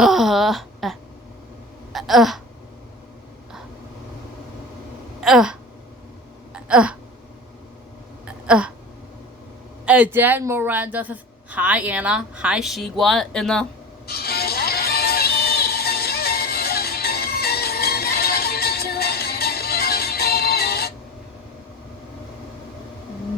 Uh, uh, uh, uh, uh, uh. And then Miranda says, "Hi Anna, hi Shigwa," and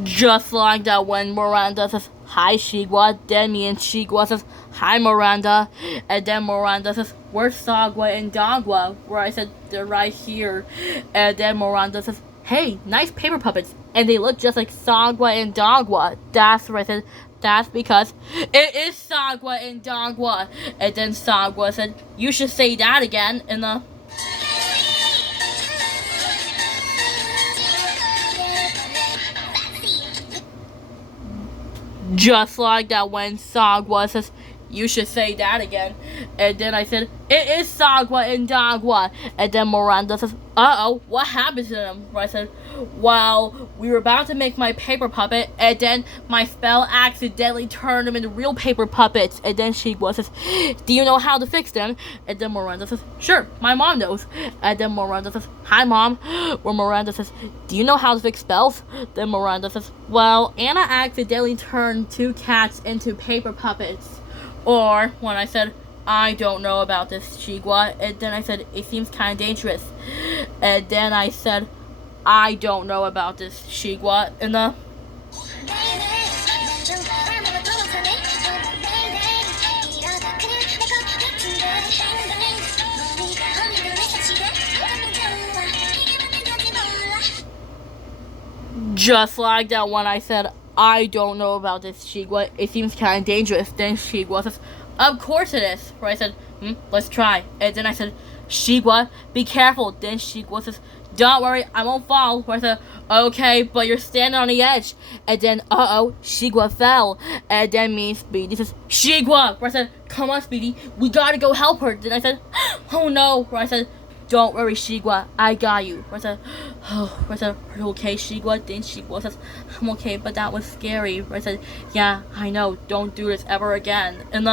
just like that, when Miranda says, "Hi Shigwa," then me and Shigwa says, "Hi Miranda," and then Miranda says, "Where's Sagwa and Dagwa?" Where I said, "They're right here," and then Miranda says, "Hey, nice paper puppets," and they look just like Sagwa and Dagwa. That's where I said, "That's because it is Sagwa and Dagwa," and then Sagwa said, "You should say that again," and just like that, when Sagwa says, "You should say that again," and then I said, "It is Sagwa and Dagwa," and then Miranda says, "Uh-oh, what happened to them?" I said, "Well, we were about to make my paper puppet, and then my spell accidentally turned them into real paper puppets," and then Shigwa says, "Do you know how to fix them?" And then Miranda says, "Sure, my mom knows," and then Miranda says, "Hi Mom," where Miranda says, "Do you know how to fix spells?" Then Miranda says, "Well, Anna accidentally turned 2 cats into paper puppets." Or when I said, "I don't know about this, Shigwa," and then I said, "It seems kind of dangerous," and then I said, "I don't know about this, Shigwa," and just like that, when I said, "I don't know about this, Shigwa. It seems kind of dangerous," then Shigwa says, "Of course it is." Where I said, "Let's try." And then I said, "Shigwa, be careful." Then Shigwa says, "Don't worry, I won't fall." Where I said, "Okay, but you're standing on the edge." And then, Shigwa fell. And then me and Speedy says, "Shigwa!" Where I said, "Come on, Speedy, we gotta go help her." Then I said, "Oh no." Where I said, "Don't worry, Shigwa, I got you." Where I said, "Are you okay, Shigwa?" Then Shigwa says, "I'm okay, but that was scary." Where I said, "Yeah, I know, don't do this ever again." And